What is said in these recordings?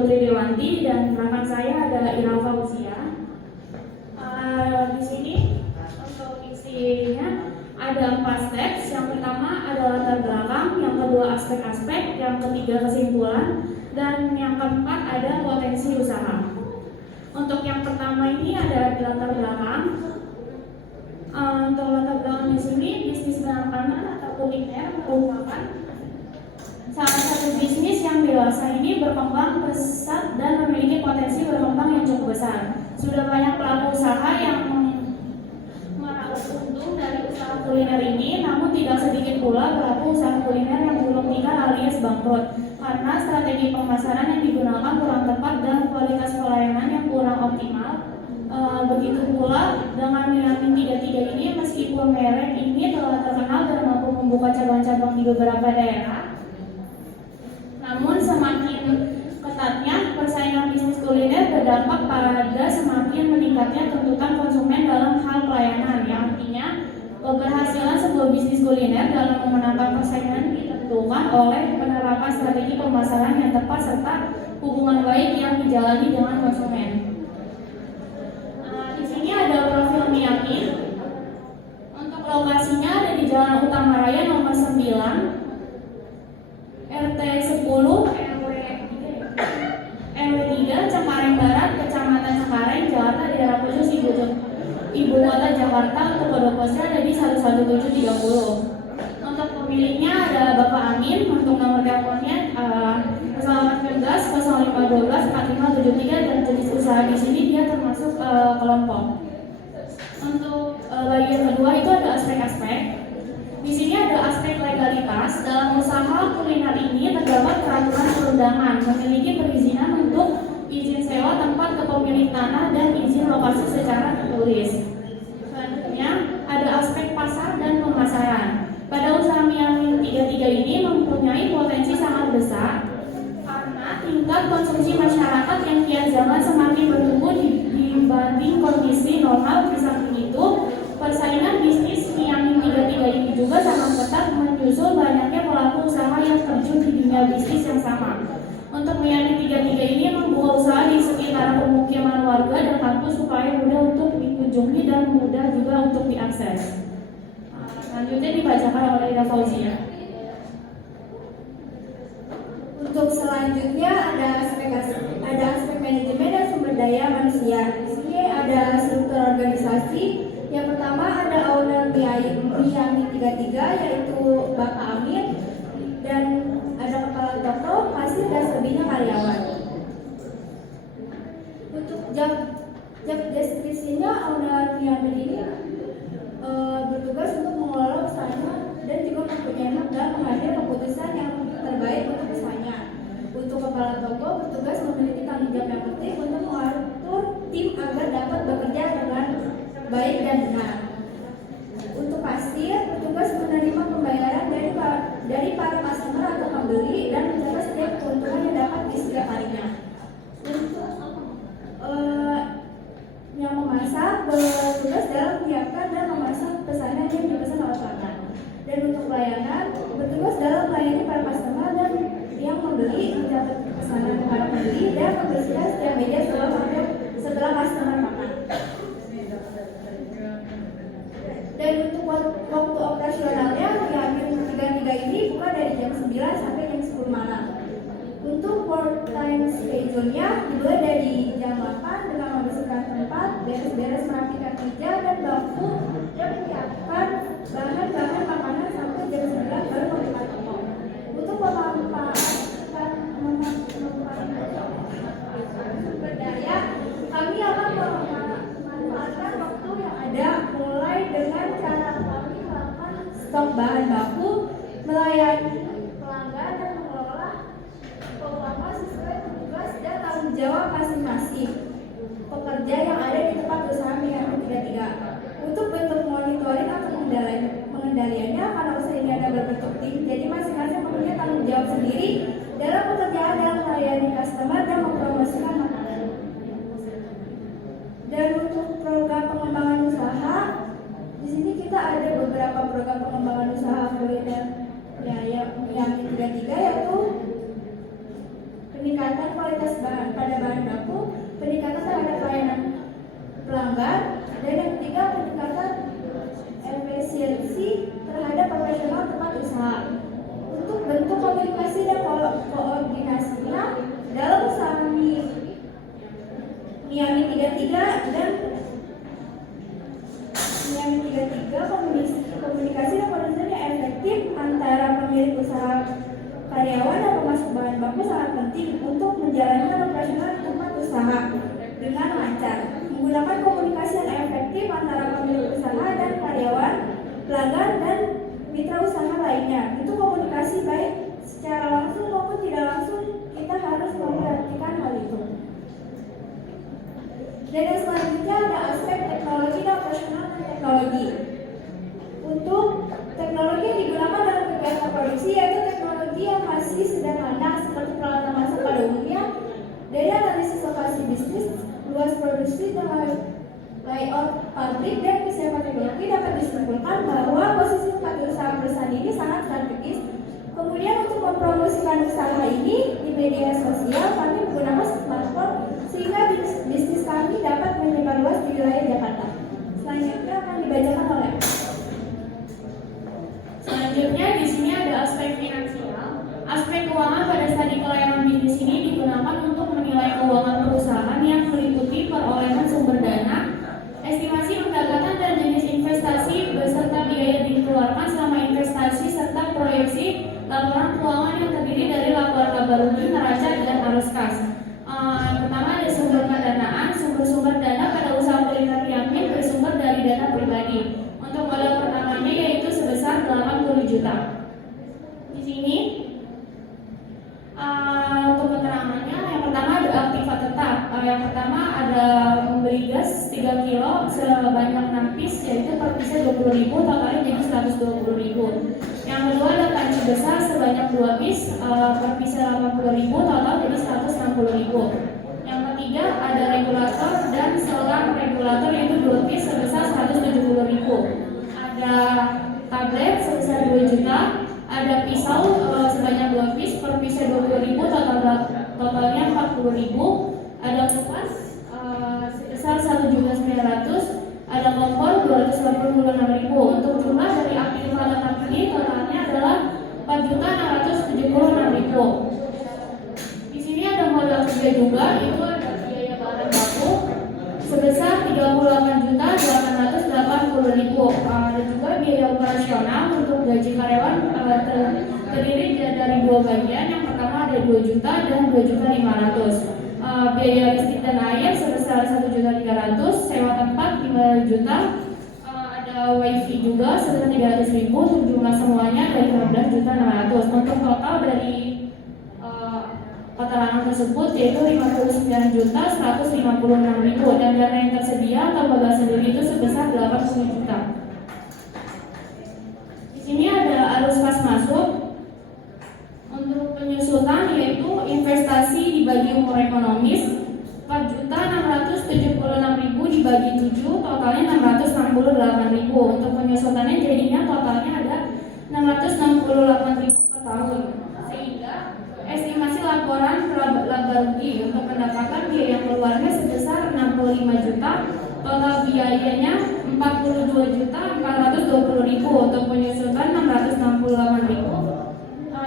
Putri Dewanti dan rekan saya ada Ira Fauzia. Di sini untuk isinya ada 4 steps. Yang pertama ada latar belakang, yang kedua aspek-aspek, yang ketiga kesimpulan, dan yang keempat ada potensi usaha. Untuk yang pertama ini ada latar belakang. Untuk latar belakang di sini bisnis makanan atau kuliner merupakan salah satu bisnis yang dewasa ini berkembang pesat dan memiliki potensi berkembang yang cukup besar. Sudah banyak pelaku usaha yang meraup untung dari usaha kuliner ini, namun tidak sedikit pula pelaku usaha kuliner yang gulung tikar alias bangkrut karena strategi pemasaran yang digunakan kurang tepat dan kualitas pelayanan yang kurang optimal. Begitu pula dengan Yamin 33 ini, meskipun merek ini telah terkenal dan mampu membuka cabang-cabang di beberapa daerah, namun semakin ketatnya persaingan bisnis kuliner berdampak pada semakin meningkatnya tuntutan konsumen dalam hal pelayanan, yang artinya keberhasilan sebuah bisnis kuliner dalam memenangkan persaingan ditentukan oleh penerapan strategi pemasaran yang tepat serta hubungan baik yang dijalani dengan konsumen. Di sini ada profil Yamin. Untuk lokasinya ada di Jalan Utama Raya nomor 9, RT 10 RW 3 Cengkareng Barat, Kecamatan Cengkareng, Jakarta, daerah khusus Ibu Kota Jakarta. Untuk kode posnya ada di 11730. Untuk pemiliknya ada Bapak Amin. Untuk nomor teleponnya 0819 0512 4573 dan jenis usaha di sini dia termasuk kelompok. Untuk bagian kedua itu ada aspek-aspek. Di sini ada aspek legalitas. Dalam usaha kuliner ini terdapat peraturan perundangan, memiliki perizinan untuk izin sewa tempat ke pemilik tanah dan izin lokasi secara tertulis. Selanjutnya ada aspek pasar dan pemasaran. Pada usaha Yamin 33 ini mempunyai potensi sangat besar karena tingkat konsumsi masyarakat yang kian zaman semakin bertumbuh dibanding kondisi normal. Di samping itu, persaingan bisnis Yamin 33 ini juga sangat ketat menyusul banyaknya pelaku usaha yang terjun di dunia bisnis yang sama. Untuk Yamin 33 ini membuka usaha di sekitar pemukiman warga dan kampus supaya mudah untuk dikunjungi dan mudah juga untuk diakses. Selanjutnya dibacakan oleh Ira Fauzia. Untuk selanjutnya ada aspek manajemen dan sumber daya manusia. Di sini ada struktur organisasi. Yang pertama ada owner Yamin 33 yaitu Bapak Amin, dan ada kepala toko, kasir, dan selebihnya karyawan. Untuk job deskripsinya, owner Yamin ini bertugas untuk mengelola usahanya dan juga mempunyai hak dalam mengambil keputusan yang terbaik untuk usahanya. Untuk kepala toko bertugas memiliki tanggung jawab yang penting untuk mengatur tim agar dapat bekerja dengan baik dan benar. Untuk kasir bertugas menerima pembayaran dari para customer atau pembeli dan mencatat setiap keuntungan yang dapat disediakannya. Untuk yang memasak bertugas dalam menyiapkan dan memasak pesanan yang dipesan oleh pelanggan. Dan untuk pelayanan bertugas dalam melayani para customer dan yang membeli, mencatat pesanan para pembeli dan membersihkan setiap meja setelah customer makan. Dan untuk waktu operasionalnya Yamin 33 ini buka dari jam 9 sampai jam 10 malam. Untuk work time schedule-nya dimulai dari jam 8 dengan membersihkan tempat, beres-beres merapikan meja dan bangku, dan menyiapkan bahan-bahan makanan sampai jam 9 baru membuka toko. Untuk sumber daya, kami akan memanfaatkan waktu yang ada, mulai dengan cara kami melakukan stok bahan baku, melayani pelanggan, dan mengelola keuangan sesuai tugas dan tanggung jawab masing-masing pekerja yang ada di tempat usaha Yamin 33. Untuk bentuk monitoring atau pengendaliannya, karena usaha ini ada berbentuk tim, jadi masing-masing mempunyai tanggung jawab sendiri dalam pekerjaan dan melayani customer dan mempromosikan makanan. Dan untuk program pengembangan usaha, di sini kita ada beberapa program pengembangan usaha kuliner Yamin 33, yaitu peningkatan peningkatan kualitas pada bahan baku, peningkatan terhadap pelayanan pelanggan, dan yang ketiga peningkatan efisiensi terhadap profesional tempat usaha. Untuk bentuk komunikasi dan koordinasinya dalam usaha Miami 33 dan Miami 33 komunikasi dan koordinasi yang efektif antara pemilik usaha, karyawan, dan pemasok bahan baku sangat penting untuk menjalankan operasional tempat usaha dengan lancar. Menggunakan komunikasi yang efektif antara pemilik usaha dan karyawan, pelanggan, dan mitra usaha lainnya. Itu komunikasi baik secara langsung maupun tidak langsung, kita harus memperhatikan hal itu. Dan yang selanjutnya ada aspek teknologi dan operasional teknologi. Untuk teknologi yang digunakan dalam kegiatan produksi yaitu teknologi yang masih sederhana seperti peralatan masak pada umumnya, dari analisis lokasi bisnis, luas produksi, layout pabrik, dan kesiapan teknologi dapat disimpulkan bahwa posisi tempat usaha perusahaan ini sangat strategis. Kemudian untuk mempromosikan usaha ini di media sosial, kami menggunakan smartphone sehingga bisnis kami dapat menyebar luas di wilayah Jakarta. Selanjutnya akan dibacakan oleh. Selanjutnya di sini ada aspek finansial. Aspek keuangan pada studi pelayanan bisnis ini digunakan untuk menilai keuangan perusahaan yang meliputi perolehan sumber dana, estimasi pendapatan dan jenis investasi beserta biaya dikeluarkan selama investasi serta proyeksi laporan keuangan yang terdiri dari laporan laba rugi, neraca, dan arus kas. Pertama ada sumber pendanaan. Sumber-sumber dana pada usaha kuliner Yamin bersumber dari dana pribadi. Untuk modal pertamanya yaitu sebesar 80 juta. Di sini untuk keterangannya, yang pertama ada aktiva tetap. Yang pertama ada membeli gas 3 kilo sebanyak 6 piece, yaitu per piece 20.000, totalnya jadi 120.000. Yang kedua ada panci besar sebanyak 2 piece, per piece 80.000, total jadi 160.000. Yang ketiga ada regulator dan selang regulator yaitu 2 piece sebesar 170.000. Ada tablet sebesar 2 juta. Ada pisau sebanyak 2 piece, per piece 20.000, totalnya 40.000. Ada kupas sebesar 1.900.000. Ada kompor 286.000. Untuk jumlah dari aktiva tetap ini totalnya adalah 4.676.000. Di sini ada modal kerja juga, itu ada biaya bahan baku sebesar 38.880.000. Ada juga biaya operasional untuk gaji karyawan terdiri dari 2 bagian. Yang pertama ada 2 juta dan 2.500.000. Biaya listrik dan air sebesar 1.300.000, sewa tempat 5 juta, ada wifi juga sebesar 300.000. Untuk jumlah semuanya dari 15.600.000. Untuk total dari keterangan tersebut yaitu 59.156.000, dan dana yang tersedia atau bagasi sendiri itu sebesar 80 juta. Di sini ada arus kas masuk. Untuk penyusutan yaitu investasi dibagi umur ekonomis 4.676.000 dibagi 7, totalnya 668.000. Untuk penyusutannya jadinya totalnya ada 668.000 per tahun. Sehingga estimasi laporan laba rugi untuk pendapatan biaya keluarnya sebesar 65 juta, total biayanya 42.420.000. Untuk penyusutan 668.000.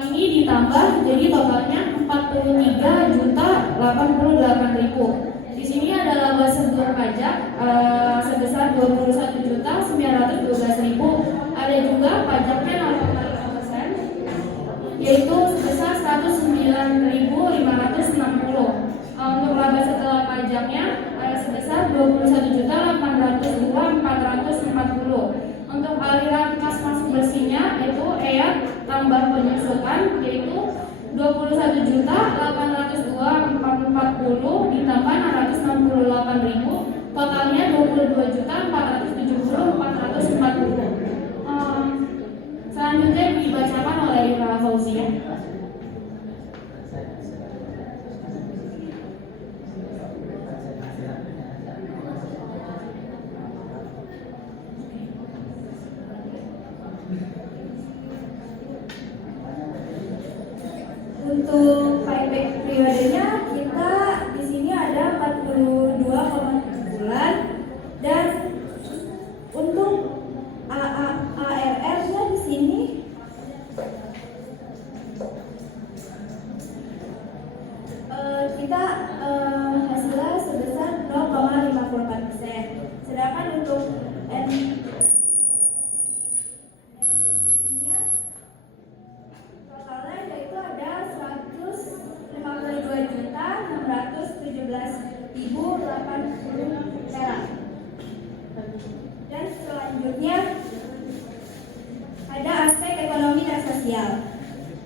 Ini ditambah jadi totalnya 43.088.000. Di sini ada laba sebelum pajak sebesar 21.912.000. Ada juga pajaknya 0,5%, yaitu sebesar 109.560. Untuk laba setelah pajaknya sebesar 21.802.440. Untuk aliran kas masuk bersihnya itu EAT tambah penyusutan yaitu 21.802.440 ditambah 668.000, totalnya 22.470.440. Selanjutnya dibacakan oleh Ira Fauzia. Untuk payback periodenya sosial.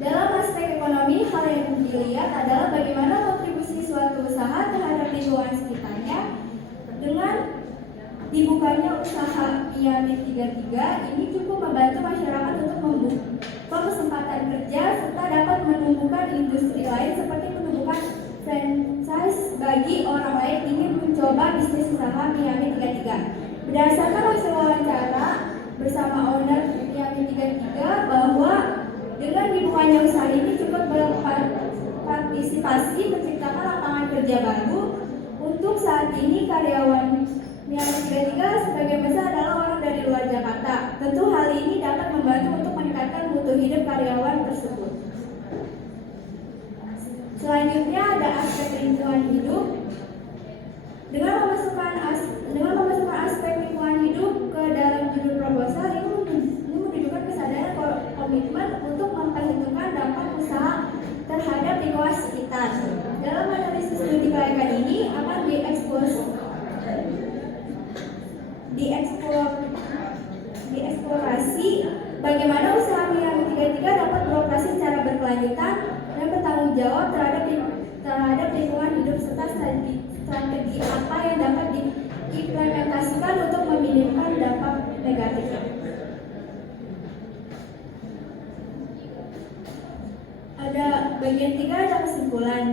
Dalam aspek ekonomi, hal yang dilihat adalah bagaimana kontribusi suatu usaha terhadap lingkungan sekitarnya. Dengan dibukanya usaha Miami 33 ini cukup membantu masyarakat untuk membuka kesempatan kerja serta dapat menumbuhkan industri lain seperti menumbuhkan franchise bagi orang lain ingin mencoba bisnis usaha Miami 33. Berdasarkan hasil wawancara bersama owner Miami 33 bahwa dengan dibukanya usaha ini cukup berpartisipasi menciptakan lapangan kerja baru. Untuk saat ini karyawan Miami 33 sebagian besar adalah orang dari luar Jakarta. Tentu hal ini dapat membantu untuk meningkatkan mutu hidup karyawan tersebut. Selanjutnya ada aspek lingkungan hidup. Dengan memasukkan aspek lingkungan hidup ke dalam judul proposal ini menunjukkan kesadaran komitmen untuk memperhitungkan dampak usaha terhadap lingkungan sekitar. Dalam analisis studi kelayakan ini akan dieksplorasi bagaimana usaha Miami 33 dapat beroperasi secara berkelanjutan dan bertanggung jawab terhadap lingkungan hidup serta strategi apa yang dapat diimplementasikan untuk meminimkan dampak negatifnya. Ada bagian 3 ada kesimpulan.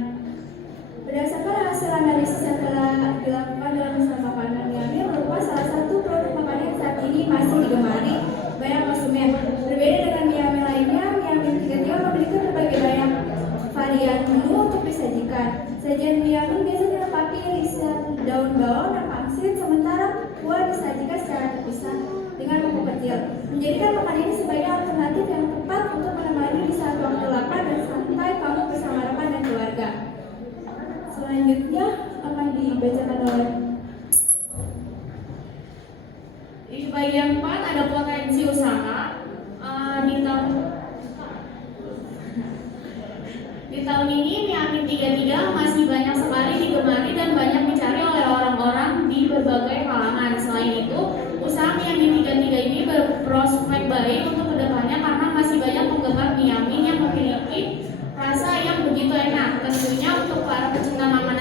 Berdasarkan hasil analisis yang telah dilakukan dalam usaha makanan Miami merupakan salah satu produk makanan yang saat ini masih digemari banyak konsumen. Berbeda dengan Miami lainnya, Miami 33 memiliki berbagai banyak varian menu untuk disajikan. Sajian Miami biasanya dilengkapi irisan daun bawang dan pangsit, sementara buah disajikan secara terpisah dengan mangkok kecil, menjadikan makanan ini sebagai alternatif yang tepat untuk menemani di saat waktu lapar dan santai kamu bersama rekan dan keluarga. Selanjutnya akan dibacakan oleh Di bagian 4 ada potensi usaha. Di tahun ini Miami 33 masih banyak sekali digemari dan banyak dicari oleh orang-orang di berbagai kalangan. Selain itu, usaha Miami 33 ini berprospek baik untuk kedepannya karena masih banyak penggemar Miami yang memiliki rasa yang begitu enak. Tentunya untuk para pecinta makanan